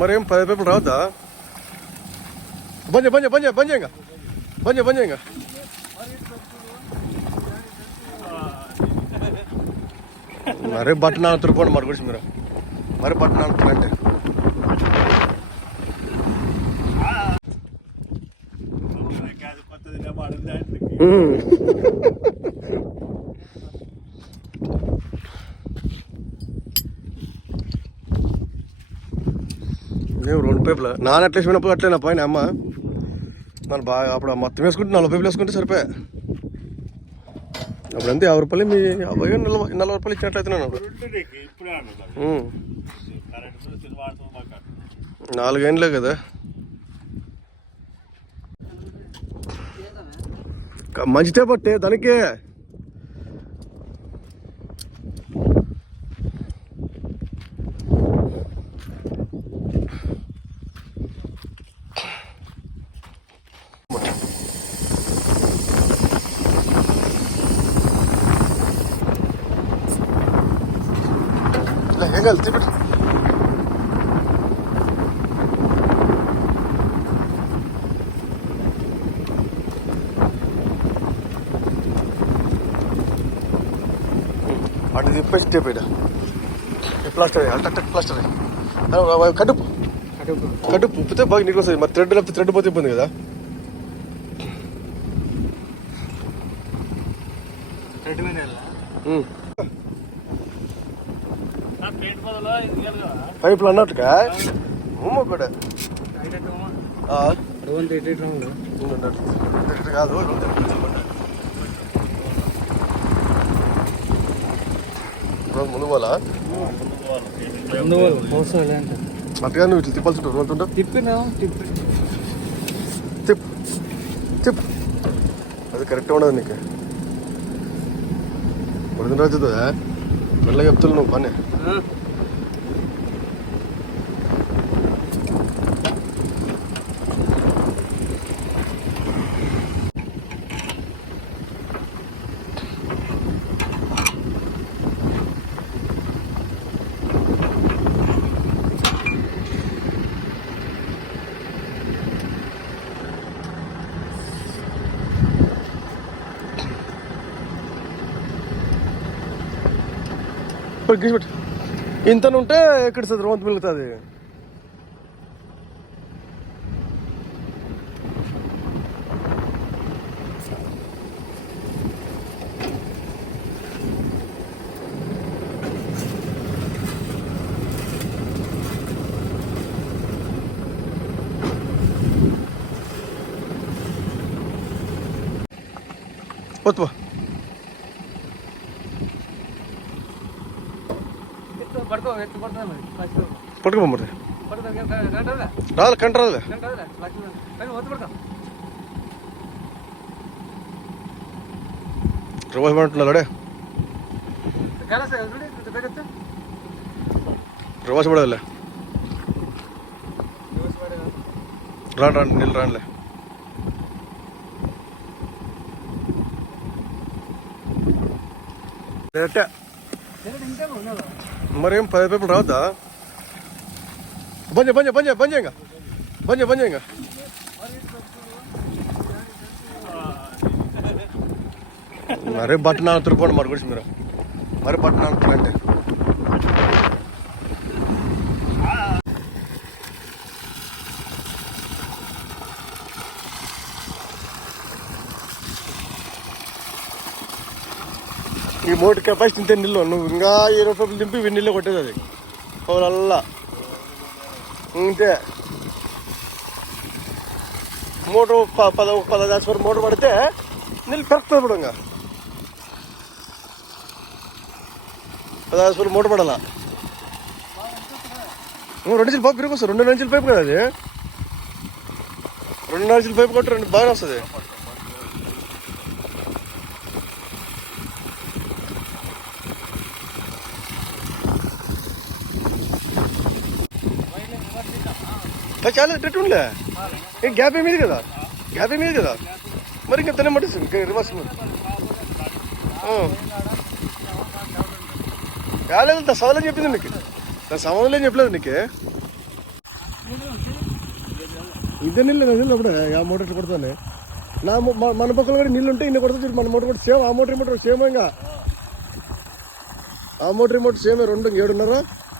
మరేం 10 పేపర్లు రావద్దా? బంద్ చేయంగా మరీ బట్టన తురుకోండి మరి గురించి మీరు మరి బట్టన అంటే మేము 2 పేపర్లు నాన్న అట్లా వేసినప్పుడు అట్లే నా పైన అమ్మ నన్ను బాగా అప్పుడు మొత్తం వేసుకుంటే 40 పేపర్లు వేసుకుంటే సరిపోయా. అప్పుడు అంతే 50 రూపాయలు మీ 40 రూపాయలు ఇచ్చినట్లయితే నేను 4 ఏళ్ళే కదా. మంచిదే పట్టే దానికే ఏం కలిసి ఇప్పుడు అటు తిప్పేసి తిప్పేట ప్లాస్టర్ అట్ట ప్లాస్టర్ కడుపు ఉప్పితే బాగా నీకు వస్తుంది. మరి థ్రెడ్ లేకపోతే థ్రెడ్ పోతే ఇబ్బంది కదా. పైపులు అన్నట్టుగా కూడా కాదు ముందు పోలా అట్టుగా నువ్వు ఇట్లా తిప్పాల్సి ఉంటుంది రోజుంటావు. తిప్పు అది కరెక్ట్గా ఉండదు నీకు. పొద్దున రోజు మెల్లగా చెప్తాను నువ్వు పని. ఇంత ఉంటే ఎక్కడ సార్ రోంత మిగులుతుంది. వద్దు పట్టుకోమరి రాదు కంట రాదులే. రివర్స్ పడుతున్నాడే రివర్స్ పడదులే. రాండి నీళ్ళు రాండిలే. మరేం 10 పేపర్లు రావద్దా? బంద్ చేయంగా మరీ బట్టన తురుకోండి మరి గురించి మీరు మరి బట్టన అంటే ఈ మోటార్ కెపాసిటీ ఇంతే నీళ్ళు. నువ్వు ఇంకా 20 రూపాయలు దింపి నీళ్ళే కొట్టేది అది పౌలల్లా ఇంతే. మోటార్ 10-15 మోటార్ పడితే నీళ్ళు పెరుగుతుంది. ఇప్పుడు ఇంకా 15 మోటార్ పడాలా. 2 ఇంచుల పైపు పెరిగి వస్తుంది. 2.5 ఇంచుల పైపు కదా అది. 2.5 ఇంచుల పైపు కొట్టి 2 బాగానే వస్తుంది. చాలా ఉండలే గ్యాప్ ఏమీది కదా మరి ఇంకా తనే మట్టిస్తుంది రివర్స్ రాలేదు. సవాలని చెప్పింది నీకు నా సంబంధం ఏం చెప్పలేదు నీకే ఇద్దరు నీళ్ళు నదిలో అప్పుడే ఆ మోటార్ ఇట్లా కొడతానే నా మన పక్కన కూడా నీళ్ళు ఉంటే ఇన్ని కొడుతుంది మన మోటార్ కూడా సేమ్ ఆ మోటార్ రిమోట్ సేమ్ ఇంకా ఆ మోటార్ రిమోట్ సేమ్ 2 7.5